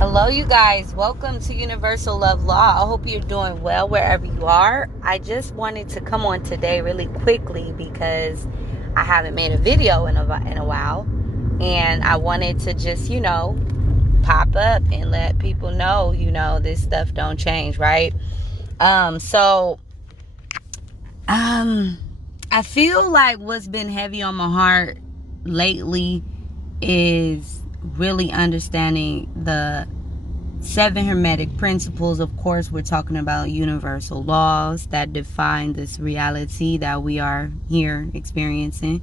Hello, you guys. Welcome to Universal Love Law. I hope you're doing well wherever you are. I just wanted to come on today really quickly because I haven't made a video in a while. And I wanted to just, pop up and let people know, this stuff don't change, right? So, I feel like what's been heavy on my heart lately is really understanding the 7 Hermetic Principles. Of course, we're talking about universal laws that define this reality that we are here experiencing.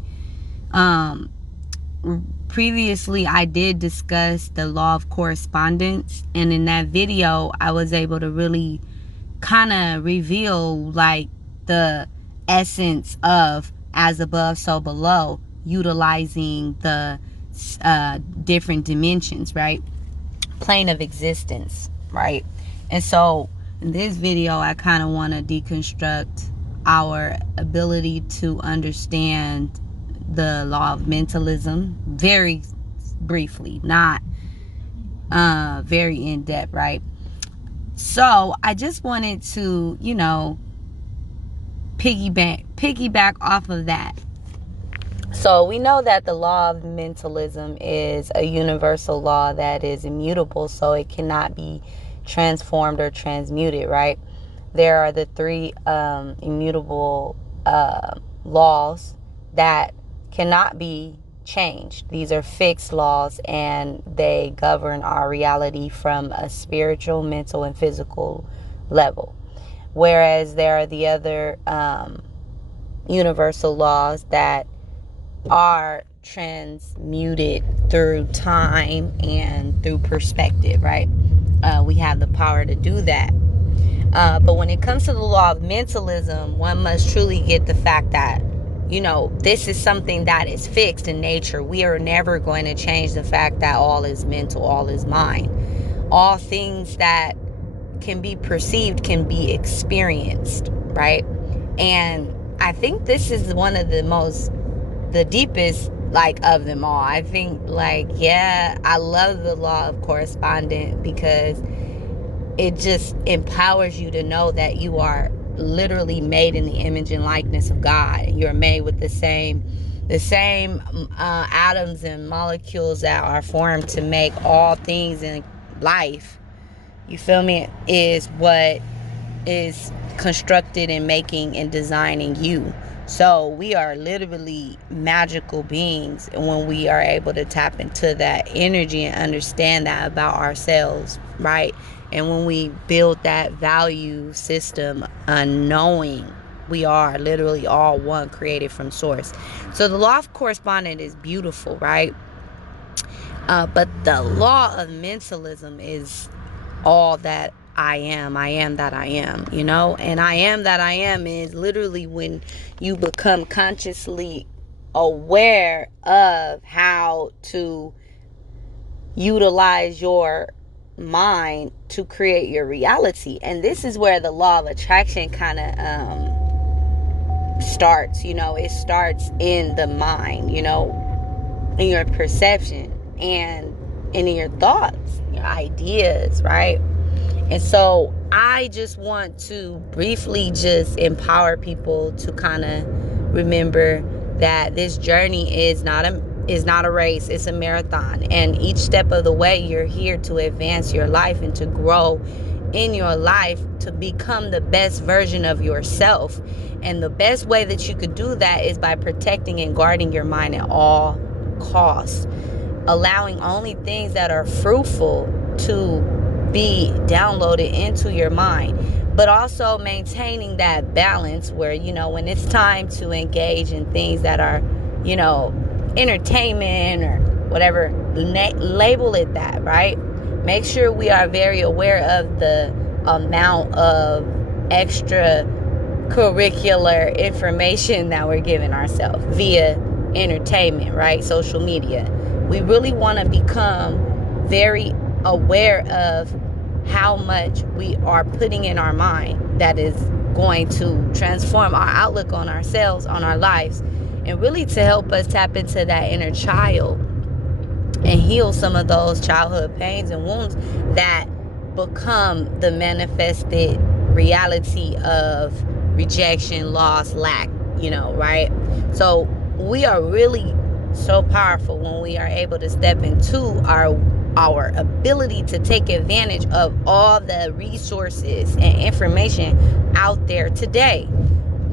Um, Previously, I did discuss the law of correspondence, and in that video, I was able to really kind of reveal like the essence of as above, so below, utilizing the different dimensions, right? Plane of existence, right? And so in this video, I kind of want to deconstruct our ability to understand the law of mentalism very briefly, not very in depth, right? So I just wanted to, piggyback off of that. So we know that the law of mentalism is a universal law that is immutable, so it cannot be transformed or transmuted, right? There are the three immutable laws that cannot be changed. These are fixed laws, and they govern our reality from a spiritual, mental, and physical level. Whereas there are the other universal laws that are transmuted through time and through perspective, right? We have the power to do that. But when it comes to the law of mentalism, one must truly get the fact that, this is something that is fixed in nature. We are never going to change the fact that all is mental, all is mind. All things that can be perceived can be experienced, right? And I think this is one of the deepest of them all. I think I love the law of correspondence because it just empowers you to know that you are literally made in the image and likeness of God. You're made with the same atoms and molecules that are formed to make all things in life. You feel me? Is what is constructed and making and designing you. So we are literally magical beings when we are able to tap into that energy and understand that about ourselves, right? And when we build that value system, knowing we are literally all one, created from source. So the law of correspondence is beautiful, right? But the law of mentalism is all that I am that I am, and I am that I am is literally when you become consciously aware of how to utilize your mind to create your reality. And this is where the law of attraction kind of starts. It starts in the mind, in your perception and in your thoughts, your ideas, right? And so I just want to briefly just empower people to kind of remember that this journey is not a race, it's a marathon. And each step of the way, you're here to advance your life and to grow in your life to become the best version of yourself. And the best way that you could do that is by protecting and guarding your mind at all costs, allowing only things that are fruitful to be downloaded into your mind, but also maintaining that balance where, when it's time to engage in things that are, entertainment or whatever, label it that, right? Make sure we are very aware of the amount of extra curricular information that we're giving ourselves via entertainment, right? Social media. We really want to become very aware of how much we are putting in our mind that is going to transform our outlook on ourselves, on our lives, and really to help us tap into that inner child and heal some of those childhood pains and wounds that become the manifested reality of rejection, loss, lack, right? So we are really so powerful when we are able to step into our ability to take advantage of all the resources and information out there today.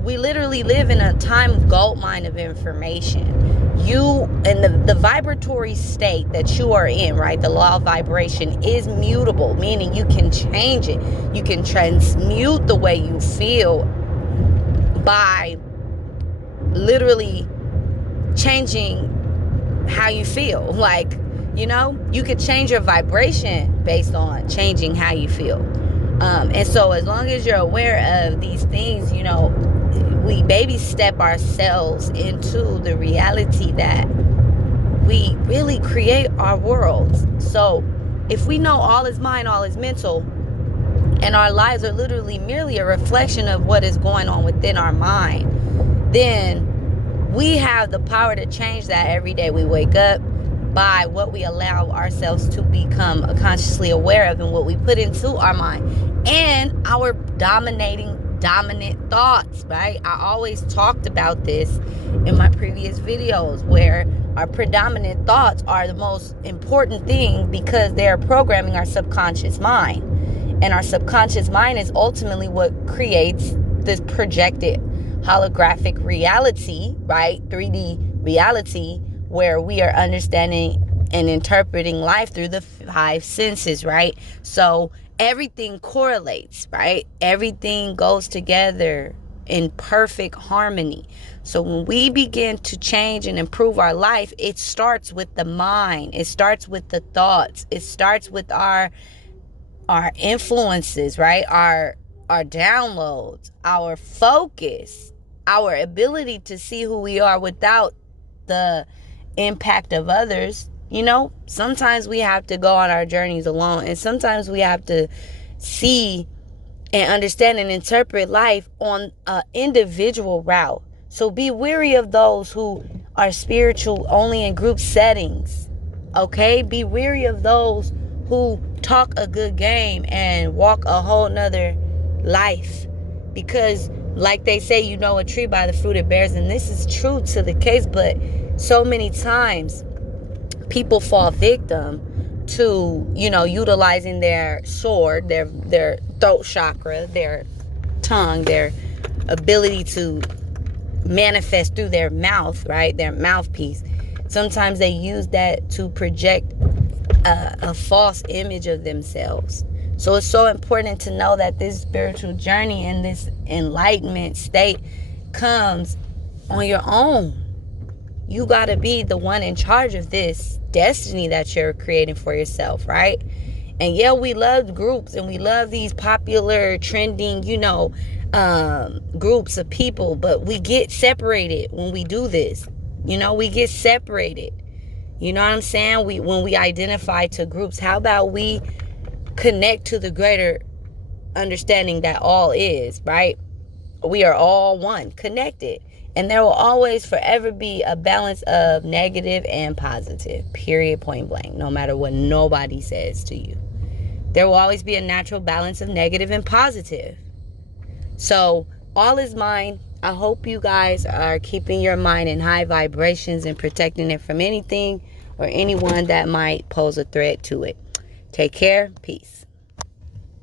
We literally live in a time gold mine of information. You and the vibratory state that you are in, right? The law of vibration is mutable, meaning you can change it. You can transmute the way you feel by literally changing how you feel. Like, you could change your vibration based on changing how you feel. And so as long as you're aware of these things, we baby step ourselves into the reality that we really create our worlds. So if we know all is mind, all is mental, and our lives are literally merely a reflection of what is going on within our mind, then we have the power to change that every day we wake up by what we allow ourselves to become consciously aware of and what we put into our mind and our dominant thoughts, right? I always talked about this in my previous videos, where our predominant thoughts are the most important thing because they're programming our subconscious mind. And our subconscious mind is ultimately what creates this projected holographic reality, right? 3D reality, where we are understanding and interpreting life through the 5 senses, right? So everything correlates, right? Everything goes together in perfect harmony. So when we begin to change and improve our life, it starts with the mind. It starts with the thoughts. It starts with our influences, right? Our downloads, our focus, our ability to see who we are without the impact of others. Sometimes we have to go on our journeys alone, and sometimes we have to see and understand and interpret life on an individual route. So be wary of those who are spiritual only in group settings. Okay? Be wary of those who talk a good game and walk a whole nother life. Because like they say, you know a tree by the fruit it bears, and this is true to the case, but so many times people fall victim to, utilizing their sword, their throat chakra, their tongue, their ability to manifest through their mouth, right? Their mouthpiece. Sometimes they use that to project a false image of themselves. So it's so important to know that this spiritual journey and this enlightenment state comes on your own. You got to be the one in charge of this destiny that you're creating for yourself, right? And yeah, we love groups and we love these popular, trending, groups of people, but we get separated when we do this. We get separated. You know what I'm saying? When we identify to groups, how about we connect to the greater understanding that all is, right? We are all one, connected. And there will always forever be a balance of negative and positive, period, point blank, no matter what nobody says to you. There will always be a natural balance of negative and positive. So all is mind. I hope you guys are keeping your mind in high vibrations and protecting it from anything or anyone that might pose a threat to it. Take care. Peace.